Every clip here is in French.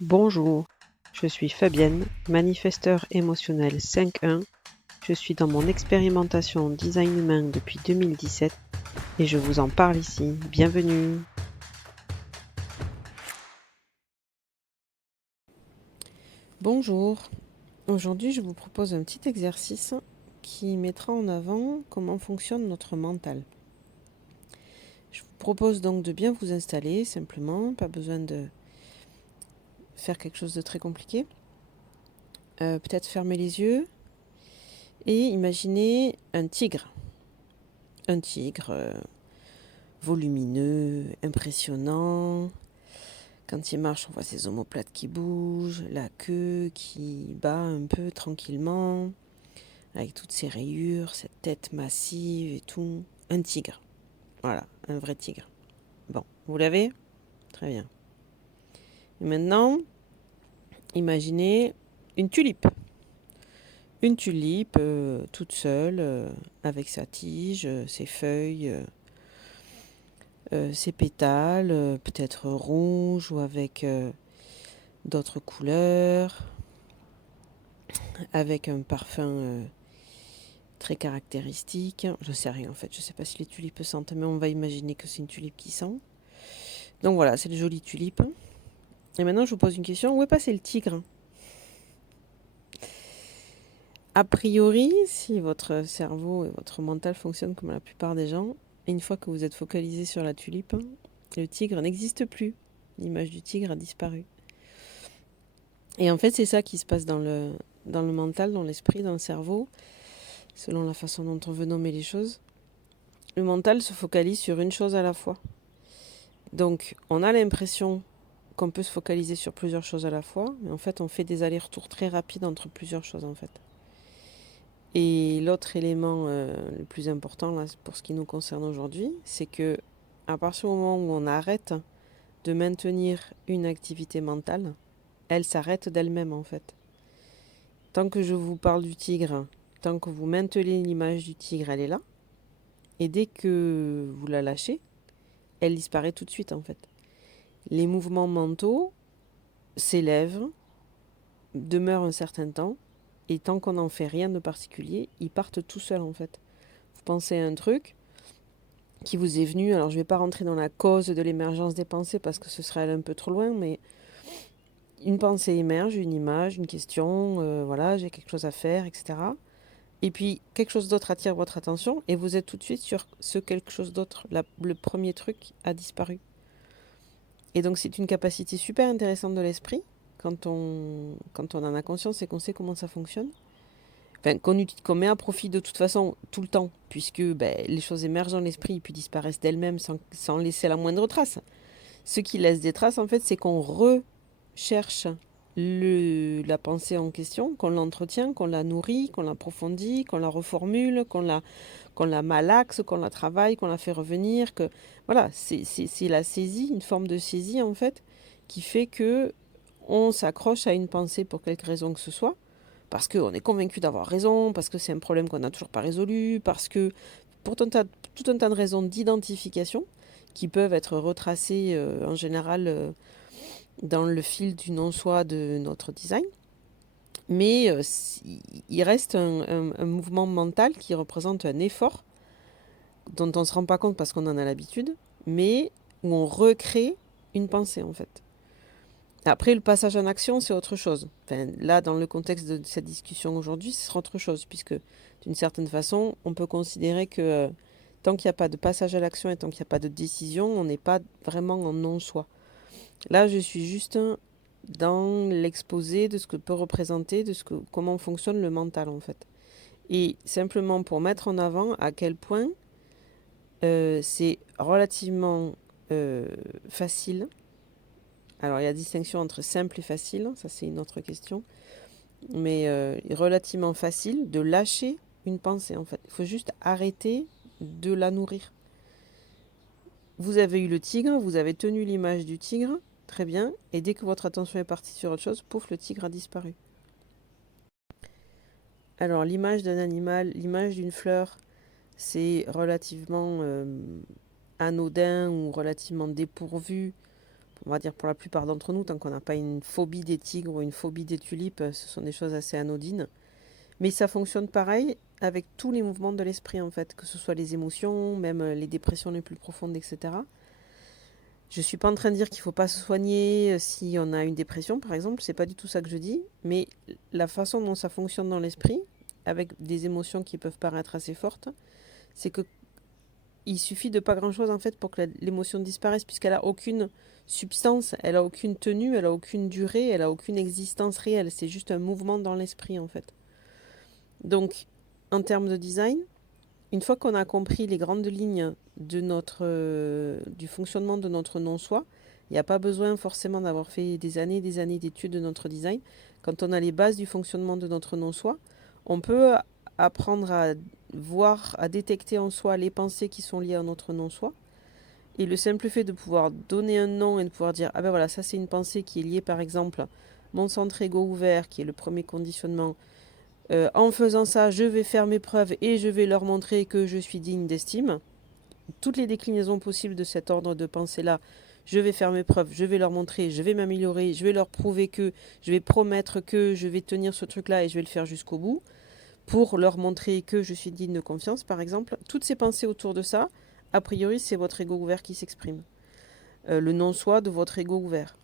Bonjour, je suis Fabienne, manifesteur émotionnel 5.1. Je suis dans mon expérimentation design humain depuis 2017 et je vous en parle ici. Bienvenue. Bonjour, aujourd'hui je vous propose un petit exercice qui mettra en avant comment fonctionne notre mental. Je vous propose donc de bien vous installer simplement, pas besoin de faire quelque chose de très compliqué. Peut-être fermer les yeux et imaginer un tigre. Un tigre volumineux, impressionnant. Quand il marche, on voit ses omoplates qui bougent, la queue qui bat un peu tranquillement, avec toutes ses rayures, cette tête massive et tout. Un tigre. Voilà, un vrai tigre. Bon, vous l'avez ? Très bien. Et maintenant, imaginez une tulipe. Une tulipe toute seule, avec sa tige, ses feuilles, ses pétales, peut-être rouges ou avec d'autres couleurs, avec un parfum très caractéristique. Je sais rien en fait, je sais pas si les tulipes sentent, mais on va imaginer que c'est une tulipe qui sent. Donc voilà, c'est une jolie tulipe. Et maintenant je vous pose une question, où est passé le tigre ? A priori, si votre cerveau et votre mental fonctionnent comme la plupart des gens, une fois que vous êtes focalisé sur la tulipe, le tigre n'existe plus. L'image du tigre a disparu. Et en fait, c'est ça qui se passe dans le mental, dans l'esprit, dans le cerveau, selon la façon dont on veut nommer les choses. Le mental se focalise sur une chose à la fois. Donc, on a l'impression qu'on peut se focaliser sur plusieurs choses à la fois, mais en fait, on fait des allers-retours très rapides entre plusieurs choses, en fait. Et l'autre élément le plus important, là, pour ce qui nous concerne aujourd'hui, c'est que à partir du moment où on arrête de maintenir une activité mentale, elle s'arrête d'elle-même, en fait. Tant que je vous parle du tigre, tant que vous maintenez l'image du tigre, elle est là. Et dès que vous la lâchez, elle disparaît tout de suite, en fait. Les mouvements mentaux s'élèvent, demeurent un certain temps, et tant qu'on n'en fait rien de particulier, ils partent tout seuls, en fait. Vous pensez à un truc qui vous est venu, alors je ne vais pas rentrer dans la cause de l'émergence des pensées parce que ce serait aller un peu trop loin, mais une pensée émerge, une image, une question, voilà, j'ai quelque chose à faire, etc. Et puis quelque chose d'autre attire votre attention et vous êtes tout de suite sur ce quelque chose d'autre. Le premier truc a disparu. Et donc c'est une capacité super intéressante de l'esprit quand on en a conscience et qu'on sait comment ça fonctionne. Enfin, qu'on met à profit de toute façon tout le temps, puisque les choses émergent dans l'esprit et puis disparaissent d'elles-mêmes sans laisser la moindre trace. Ce qui laisse des traces, en fait, c'est qu'on recherche la pensée en question, qu'on l'entretient, qu'on la nourrit, qu'on l'approfondit, qu'on la reformule, qu'on la malaxe, qu'on la travaille, qu'on la fait revenir. Que voilà, c'est la saisie, une forme de saisie, en fait, qui fait que on s'accroche à une pensée pour quelque raison que ce soit, parce qu'on est convaincu d'avoir raison, parce que c'est un problème qu'on n'a toujours pas résolu, parce que pour tout un tas de raisons d'identification qui peuvent être retracées en général dans le fil du non-soi de notre design. Mais il reste un mouvement mental qui représente un effort dont on ne se rend pas compte parce qu'on en a l'habitude, mais où on recrée une pensée en fait. Après, le passage en action, c'est autre chose. Enfin, là, dans le contexte de cette discussion aujourd'hui, ce sera autre chose, puisque d'une certaine façon, on peut considérer que tant qu'il n'y a pas de passage à l'action et tant qu'il n'y a pas de décision, on n'est pas vraiment en non-soi. Là, je suis juste dans l'exposé de ce que peut représenter, comment fonctionne le mental, en fait. Et simplement pour mettre en avant à quel point c'est relativement facile. Alors, il y a distinction entre simple et facile, ça c'est une autre question, mais relativement facile de lâcher une pensée en fait. Il faut juste arrêter de la nourrir. Vous avez eu le tigre, vous avez tenu l'image du tigre, très bien, et dès que votre attention est partie sur autre chose, pouf, le tigre a disparu. Alors, l'image d'un animal, l'image d'une fleur, c'est relativement anodin ou relativement dépourvu on va dire pour la plupart d'entre nous, tant qu'on n'a pas une phobie des tigres ou une phobie des tulipes, ce sont des choses assez anodines. Mais ça fonctionne pareil avec tous les mouvements de l'esprit, en fait, que ce soit les émotions, même les dépressions les plus profondes, etc. Je ne suis pas en train de dire qu'il ne faut pas se soigner si on a une dépression, par exemple. C'est pas du tout ça que je dis. Mais la façon dont ça fonctionne dans l'esprit, avec des émotions qui peuvent paraître assez fortes, c'est que il suffit de pas grand-chose en fait pour que l'émotion disparaisse, puisqu'elle a aucune substance, elle a aucune tenue, elle a aucune durée, elle a aucune existence réelle. C'est juste un mouvement dans l'esprit en fait. Donc, en termes de design, une fois qu'on a compris les grandes lignes de du fonctionnement de notre non-soi, il n'y a pas besoin forcément d'avoir fait des années et des années d'études de notre design. Quand on a les bases du fonctionnement de notre non-soi, on peut apprendre à voir, à détecter en soi les pensées qui sont liées à notre non-soi. Et le simple fait de pouvoir donner un nom et de pouvoir dire, ah ben voilà, ça c'est une pensée qui est liée par exemple mon centre égo ouvert, qui est le premier conditionnement. En faisant ça, je vais faire mes preuves et je vais leur montrer que je suis digne d'estime. Toutes les déclinaisons possibles de cet ordre de pensée-là, je vais faire mes preuves, je vais leur montrer, je vais m'améliorer, je vais leur prouver que, je vais promettre que je vais tenir ce truc-là et je vais le faire jusqu'au bout, pour leur montrer que je suis digne de confiance, par exemple. Toutes ces pensées autour de ça, a priori, c'est votre ego ouvert qui s'exprime. Le non-soi de votre ego ouvert.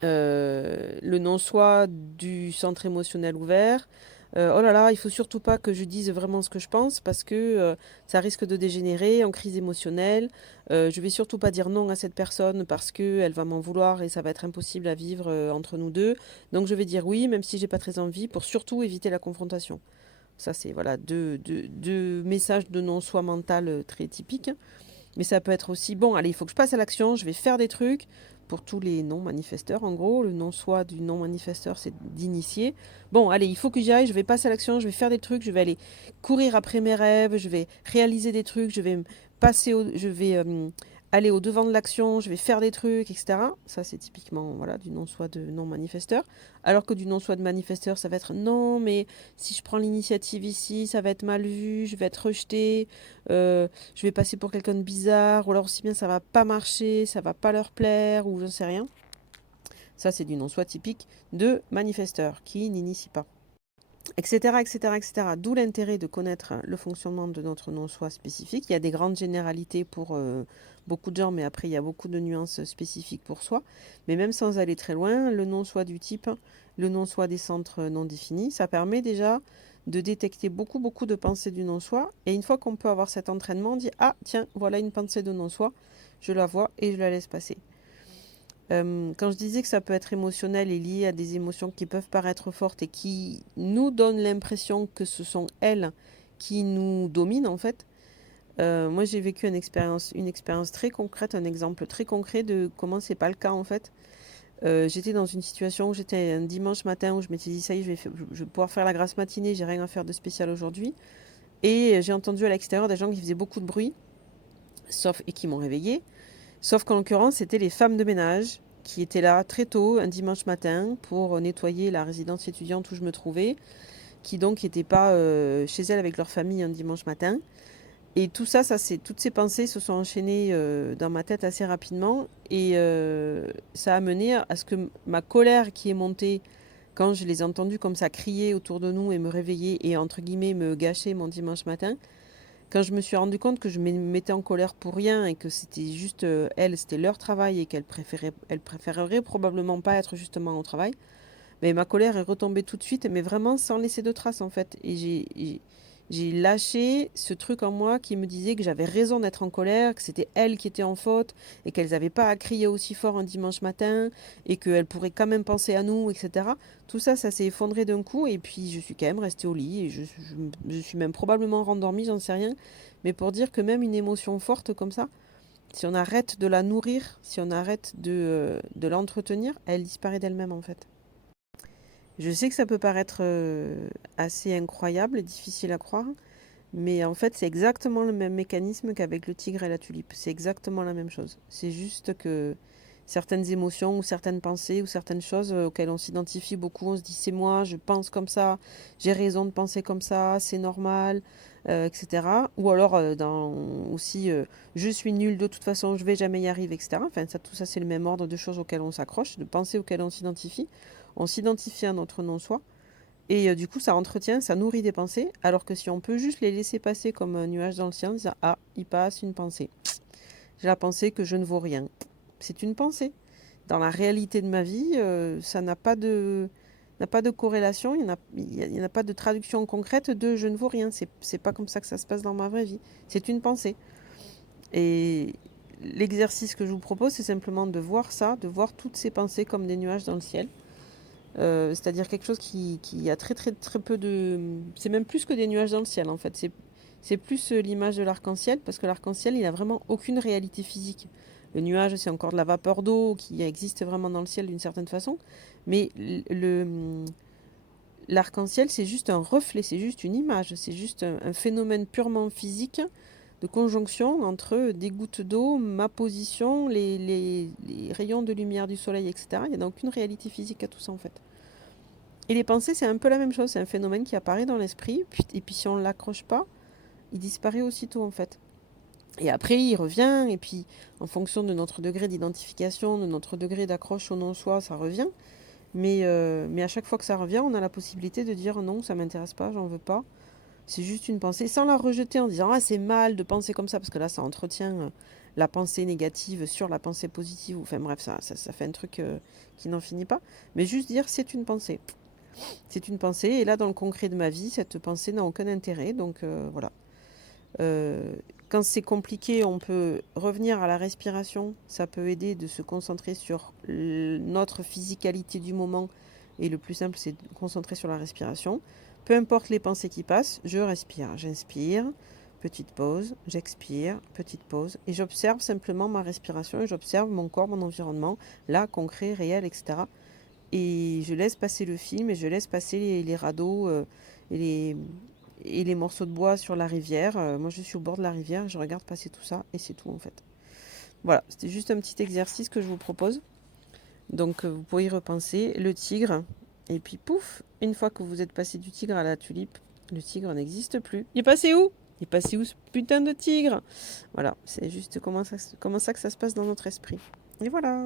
Le non-soi du centre émotionnel ouvert. Oh là là, il faut surtout pas que je dise vraiment ce que je pense parce que ça risque de dégénérer en crise émotionnelle. Je vais surtout pas dire non à cette personne parce que elle va m'en vouloir et ça va être impossible à vivre entre nous deux. Donc je vais dire oui, même si j'ai pas très envie, pour surtout éviter la confrontation. Ça, c'est voilà, deux messages de non-soi mental très typiques. Mais ça peut être aussi, bon, allez, il faut que je passe à l'action, je vais faire des trucs. Pour tous les non-manifesteurs, en gros, le non-soi du non-manifesteur, c'est d'initier. Bon, allez, il faut que j'y aille, je vais passer à l'action, je vais faire des trucs, je vais aller courir après mes rêves, je vais réaliser des trucs, je vais aller au devant de l'action, je vais faire des trucs, etc. Ça, c'est typiquement voilà, du non-soi de non-manifesteur. Alors que du non-soi de manifesteur, ça va être non, mais si je prends l'initiative ici, ça va être mal vu, je vais être rejeté, je vais passer pour quelqu'un de bizarre, ou alors aussi bien ça va pas marcher, ça va pas leur plaire, ou j'en sais rien. Ça, c'est du non-soi typique de manifesteur qui n'initie pas. Etc., etc., etc. D'où l'intérêt de connaître le fonctionnement de notre non-soi spécifique. Il y a des grandes généralités pour beaucoup de gens, mais après, il y a beaucoup de nuances spécifiques pour soi. Mais même sans aller très loin, le non-soi du type, le non-soi des centres non définis, ça permet déjà de détecter beaucoup, beaucoup de pensées du non-soi. Et une fois qu'on peut avoir cet entraînement, on dit, ah, tiens, voilà une pensée de non-soi, je la vois et je la laisse passer. Quand je disais que ça peut être émotionnel et lié à des émotions qui peuvent paraître fortes et qui nous donnent l'impression que ce sont elles qui nous dominent en fait, moi j'ai vécu une expérience très concrète, un exemple très concret de comment c'est pas le cas en fait. J'étais dans une situation où j'étais un dimanche matin où je m'étais dit ça y est, je vais pouvoir faire la grasse matinée, j'ai rien à faire de spécial aujourd'hui. Et j'ai entendu à l'extérieur des gens qui faisaient beaucoup de bruit, et qui m'ont réveillée. Sauf qu'en l'occurrence, c'était les femmes de ménage qui étaient là très tôt, un dimanche matin, pour nettoyer la résidence étudiante où je me trouvais, qui donc n'étaient pas chez elles avec leur famille un dimanche matin. Et tout ça, toutes ces pensées se sont enchaînées dans ma tête assez rapidement. Et ça a mené à ce que ma colère qui est montée quand je les ai entendues comme ça crier autour de nous et me réveiller et entre guillemets me gâcher mon dimanche matin, quand je me suis rendu compte que je me mettais en colère pour rien et que c'était juste elles, c'était leur travail et elles préféreraient probablement pas être justement au travail, mais ma colère est retombée tout de suite, mais vraiment sans laisser de traces en fait. Et j'ai lâché ce truc en moi qui me disait que j'avais raison d'être en colère, que c'était elles qui étaient en faute et qu'elles n'avaient pas à crier aussi fort un dimanche matin et qu'elles pourraient quand même penser à nous, etc. Tout ça, ça s'est effondré d'un coup et puis je suis quand même restée au lit et je suis même probablement rendormie, j'en sais rien. Mais pour dire que même une émotion forte comme ça, si on arrête de la nourrir, si on arrête de l'entretenir, elle disparaît d'elle-même en fait. Je sais que ça peut paraître assez incroyable et difficile à croire, mais en fait, c'est exactement le même mécanisme qu'avec le tigre et la tulipe. C'est exactement la même chose. C'est juste que certaines émotions ou certaines pensées ou certaines choses auxquelles on s'identifie beaucoup, on se dit c'est moi, je pense comme ça, j'ai raison de penser comme ça, c'est normal, etc. Ou alors aussi je suis nul, de toute façon je vais jamais y arriver, etc. Enfin, ça, tout ça c'est le même ordre de choses auxquelles on s'accroche, de pensées auxquelles on s'identifie. On s'identifie à notre non-soi. Et du coup, ça entretient, ça nourrit des pensées, alors que si on peut juste les laisser passer comme un nuage dans le ciel, en disant ah, il passe une pensée. J'ai la pensée que je ne vaux rien. C'est une pensée. Dans la réalité de ma vie, ça n'a pas de corrélation, il n'y en a pas de traduction concrète de je ne vaux rien. C'est pas comme ça que ça se passe dans ma vraie vie. C'est une pensée. Et l'exercice que je vous propose, c'est simplement de voir ça, de voir toutes ces pensées comme des nuages dans le ciel. C'est-à-dire quelque chose qui a très peu de... C'est même plus que des nuages dans le ciel, en fait. C'est plus l'image de l'arc-en-ciel, parce que l'arc-en-ciel, il n'a vraiment aucune réalité physique. Le nuage, c'est encore de la vapeur d'eau qui existe vraiment dans le ciel d'une certaine façon. Mais l'arc-en-ciel, c'est juste un reflet, c'est juste une image, c'est juste un phénomène purement physique de conjonction entre des gouttes d'eau, ma position, les rayons de lumière du soleil, etc. Il n'y a aucune réalité physique à tout ça, en fait. Et les pensées, c'est un peu la même chose. C'est un phénomène qui apparaît dans l'esprit. Et puis si on ne l'accroche pas, il disparaît aussitôt, en fait. Et après, il revient. Et puis, en fonction de notre degré d'identification, de notre degré d'accroche au non-soi, ça revient. Mais à chaque fois que ça revient, on a la possibilité de dire non, ça m'intéresse pas, j'en veux pas. C'est juste une pensée, sans la rejeter en disant ah, c'est mal de penser comme ça, parce que là, ça entretient la pensée négative sur la pensée positive. Enfin bref, ça fait un truc qui n'en finit pas. Mais juste dire c'est une pensée. C'est une pensée, et là, dans le concret de ma vie, cette pensée n'a aucun intérêt. Donc voilà. Euh, Quand c'est compliqué, on peut revenir à la respiration. Ça peut aider de se concentrer sur notre physicalité du moment. Et le plus simple, c'est de se concentrer sur la respiration. Peu importe les pensées qui passent, je respire. J'inspire, petite pause, j'expire, petite pause. Et j'observe simplement ma respiration et j'observe mon corps, mon environnement, là, concret, réel, etc. Et je laisse passer le film et je laisse passer les radeaux et les morceaux de bois sur la rivière. Moi, je suis au bord de la rivière, je regarde passer tout ça et c'est tout en fait. Voilà, c'était juste un petit exercice que je vous propose. Donc, vous pouvez y repenser. Le tigre, et puis pouf, une fois que vous êtes passé du tigre à la tulipe, le tigre n'existe plus. Il est passé où? Il est passé où ce putain de tigre? Voilà, c'est juste comment ça que ça se passe dans notre esprit. Et voilà.